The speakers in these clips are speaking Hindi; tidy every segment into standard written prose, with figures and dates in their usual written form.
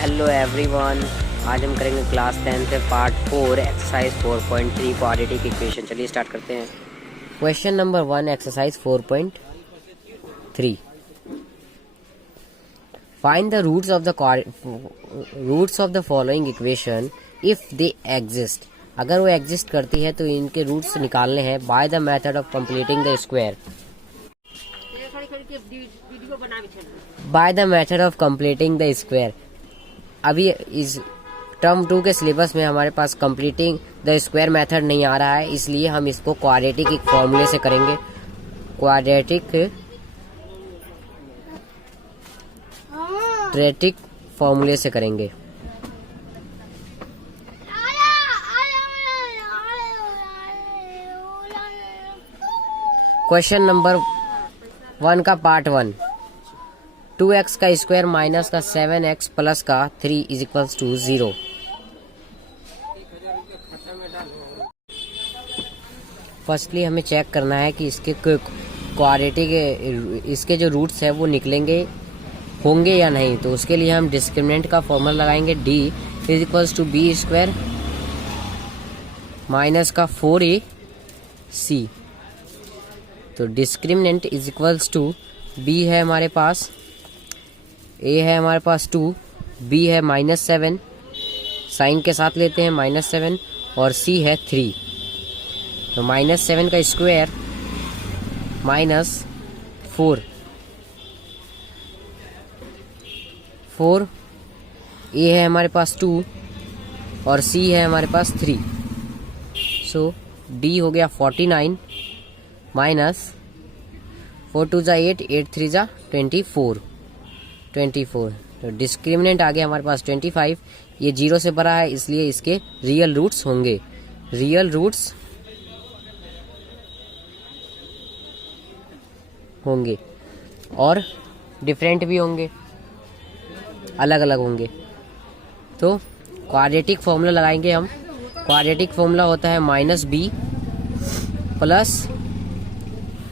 हेलो एवरीवन, आज हम करेंगे class 10th part 4 exercise 4.3 quadratic equation. चलिए स्टार्ट करते हैं। Question number 1 exercise 4.3। Find the roots of the following equation if they exist. अगर वो एग्जिस्ट करती है तो इनके रूट्स निकालने हैं by the method of completing the square. By the method of completing the square. अभी इस टर्म 2 के सिलेबस में हमारे पास कंप्लीटिंग द स्क्वायर मेथड नहीं आ रहा है, इसलिए हम इसको क्वाड्रेटिक फॉर्मूले से करेंगे। क्वाड्रेटिक फॉर्मूले से करेंगे। क्वेश्चन नंबर 1 का पार्ट 1। 2x का स्क्वायर माइनस का 7x प्लस का 3 इज इक्वल्स टू 0। फर्स्टली हमें चेक करना है कि इसके क्वाड्रेटिक इसके जो रूट्स है वो निकलेंगे होंगे या नहीं। तो उसके लिए हम डिस्क्रिमिनेंट का फॉर्मूला लगाएंगे। d is equals to B square minus का 4ac। तो discriminant is equals to b है हमारे पास, a है हमारे पास 2, b है -7, साइन के साथ लेते हैं -7, और c है 3। तो -7 का स्क्वायर -4, a है हमारे पास 2 और c है हमारे पास 3। सो d हो गया 49 माइनस 4 2 जा 8, 8 3 जा 24। तो डिस्क्रिमिनेंट आ गया हमारे पास 25। ये 0 से बड़ा है, इसलिए इसके रियल रूट्स होंगे। रियल रूट्स होंगे और डिफरेंट भी होंगे, अलग अलग होंगे। तो क्वाड्रेटिक फॉर्मूला लगाएंगे हम। क्वाड्रेटिक फॉर्मूला होता है -b plus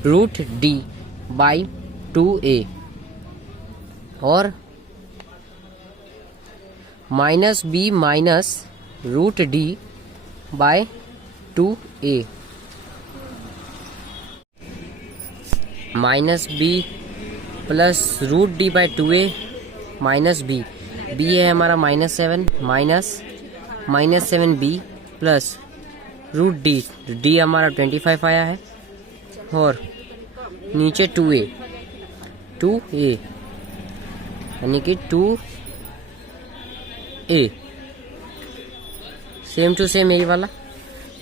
√d by 2a और -b minus √d by 2a। -b plus √d by 2a minus b है हमारा -7 minus -7b plus √d, d हमारा 25 आया है, और नीचे 2a यानी कि 2a सेम टू सेम यही वाला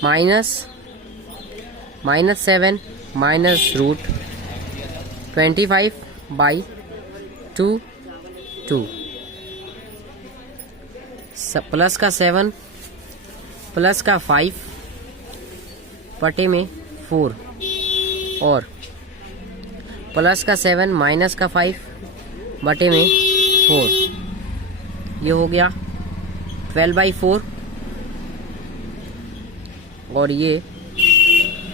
-7 माइनस √25 बाई 2 प्लस का 7 प्लस का 5 बटे में 4 और प्लस का 7 माइनस का 5 बटे में 4। ये हो गया 12/4 और ये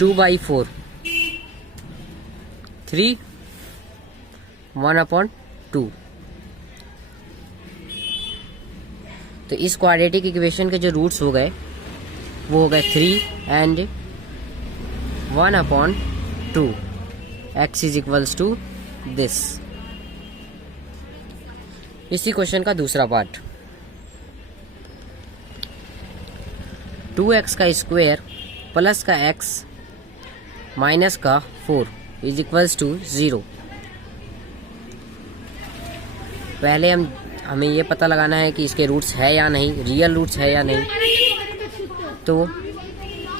2/4, 3 1/2। तो इस क्वाड्रेटिक इक्वेशन के जो रूट्स हो गए वो हो गए 3 and 1/2। x is equals to this. इसी क्वेश्चन का दूसरा पार्ट। 2x का स्क्वायर प्लस का x माइनस का 4 इज इक्वल्स टू 0। पहले हमें ये पता लगाना है कि इसके रूट्स है या नहीं, रियल रूट्स है या नहीं। तो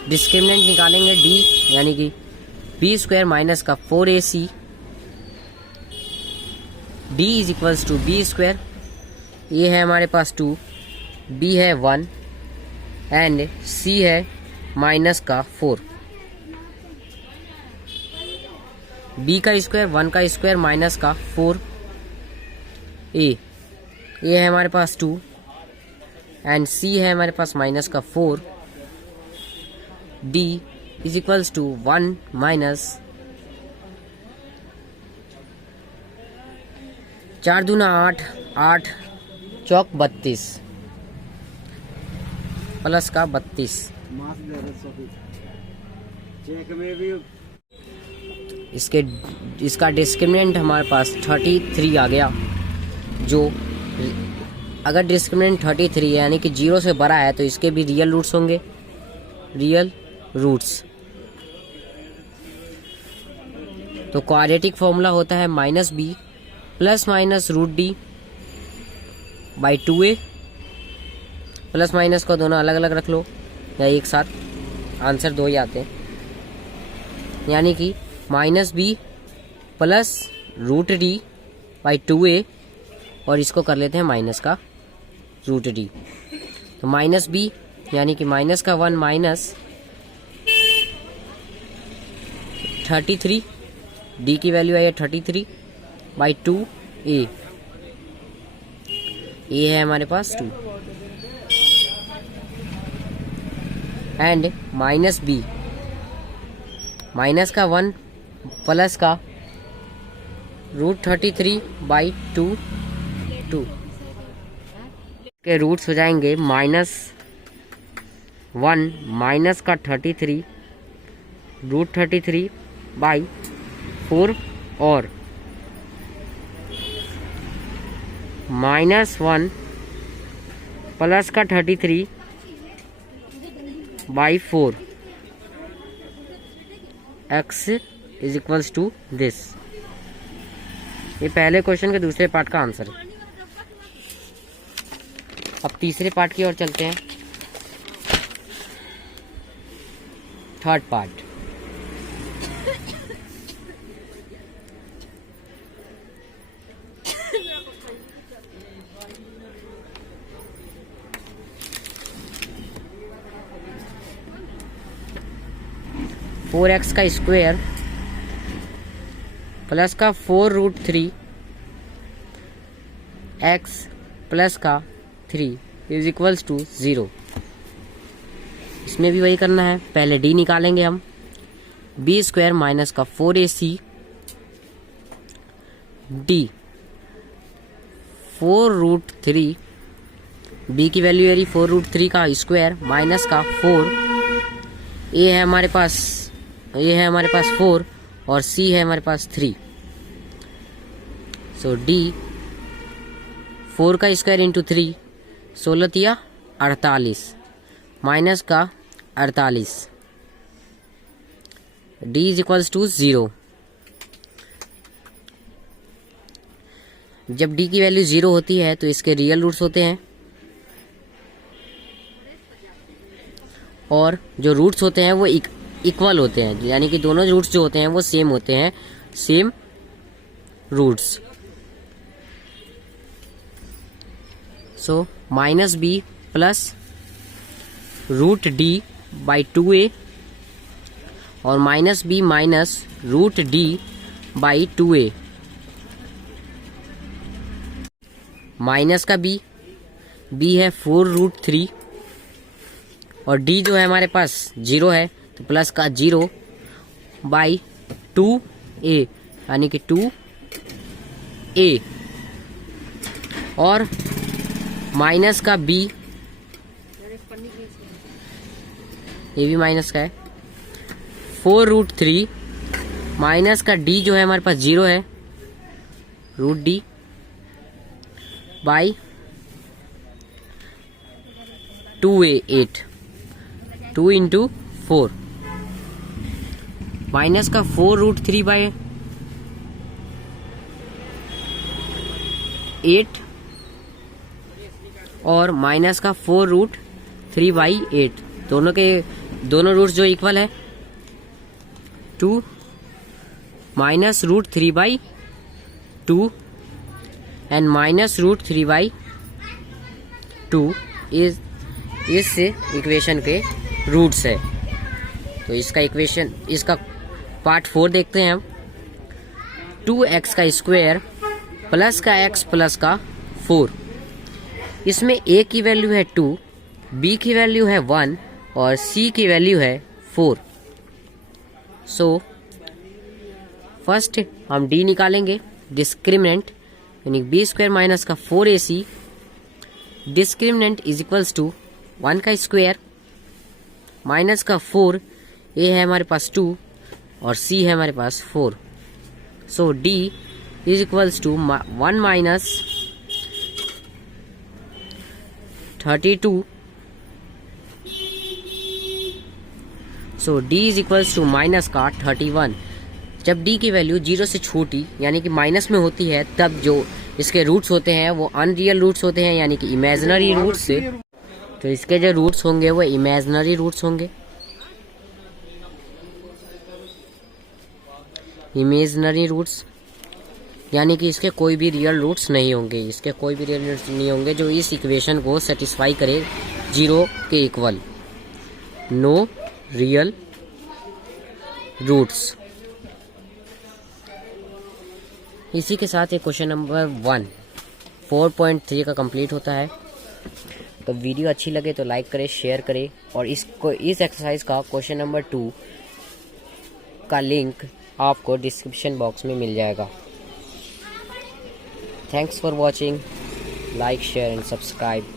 डिस्क्रिमिनेंट निकालेंगे d यानी कि b स्क्वायर माइनस का 4ac, d is equals to b square. a है हमारे पास 2, b है 1 एंड c है माइनस का 4। b का स्क्वायर 1 का स्क्वायर माइनस का 4, a है हमारे पास 2 एंड c है हमारे पास माइनस का 4। d is equals to 1 minus 4 दूना 8, 8 चौक 32 प्लस का 32। इसका डिस्क्रिमिनेंट हमारे पास 33 आ गया। जो अगर डिस्क्रिमिनेंट 33 है यानी कि 0 से बड़ा है तो इसके भी रियल रूट्स होंगे, रियल रूट्स। तो क्वाड्रेटिक फॉर्मूला होता है -b plus minus √d by 2a। Plus minus को दोनों अलग अलग रख लो या एक साथ, आंसर दो ही आते हैं। यानी कि -b plus √d by 2a और इसको कर लेते हैं माइनस का √d। तो -b यानी कि माइनस का 1 माइनस 33, d की वैल्यू आई है 33 बाई 2a। ये है हमारे पास 2 एंड -b माइनस का 1 प्लस का √33 बाई 2 के रूट्स हो जाएंगे -1 माइनस का 33 √33 बाई 4 और -1 प्लस का 33 by 4 x is equals to this. ये पहले क्वेश्चन के दूसरे पार्ट का आंसर है। अब तीसरे पार्ट की ओर चलते हैं, थर्ड पार्ट। फोर एक्स का स्क्वायर प्लस का 4√3 x प्लस का 3 इज इक्वल्स टू 0। इसमें भी वही करना है, पहले d निकालेंगे हम। b² माइनस का 4ac d 4√3 b की वैल्यू है 4√3 का स्क्वायर माइनस का 4। ये है हमारे पास 4 और c है हमारे पास 3। सो d 4 का स्क्वायर इंटू 3 16 या 48 माइनस का 48 d इज इक्वल्स टू 0। जब d की वैल्यू 0 होती है तो इसके रियल रूट्स होते हैं और जो रूट्स होते हैं वो इक्वल होते हैं, यानी कि दोनों रूट्स जो होते हैं वो सेम होते हैं, same roots. So -b plus √d by 2a और -b minus √d by 2a। Minus का b है 4√3 और d जो है हमारे पास 0 है तो प्लस का 0 बाई 2a यानी कि 2a और माइनस का b, ये भी माइनस का है 4√3 माइनस का d जो है हमारे पास 0 है √d by 2a 8 2 into 4 minus का 4√3 बाई 8 और माइनस का 4√3 बाई 8। दोनों रूट्स जो इक्वल है 2 minus √3 by 2 and minus √3 by 2 इस इक्वेशन के रूट्स है। तो इसका पार्ट 4 देखते हैं हम। 2x का स्क्वायर प्लस का x प्लस का 4। इसमें a की वैल्यू है 2, b की वैल्यू है 1 और c की वैल्यू है 4। सो फर्स्ट हम d निकालेंगे, डिस्क्रिमिनेंट यानी b² माइनस का 4ac discriminant is equals to 1 का स्क्वायर माइनस का 4, ए है हमारे पास 2 और सी है हमारे पास 4। So D is equals to 1 minus 32। So D is equals to minus का 31। जब डी की वैल्यू 0 से छोटी यानी कि माइनस में होती है तब जो इसके रूट्स होते हैं वो अनरियल रूट्स होते हैं, यानी कि इमेजिनरी रूट्स से। तो इसके जो रूट्स होंगे वो इमेजिनरी रूट्स होंगे, इमेजिनरी रूट्स, यानी कि इसके कोई भी रियल रूट्स नहीं होंगे, इसके कोई भी रियल रूट्स नहीं होंगे जो इस इक्वेशन को सेटिस्फाई करे 0 के इक्वल। No real roots. इसी के साथ एक क्वेश्चन नंबर 1 4.3 का कंप्लीट होता है। तो वीडियो अच्छी लगे तो लाइक करें, शेयर करें, और इस एक्सरसाइज का क्वेश्चन नंबर 2 का लिंक आपको डिस्क्रिप्शन बॉक्स में मिल जाएगा। Thanks for watching, like share and subscribe.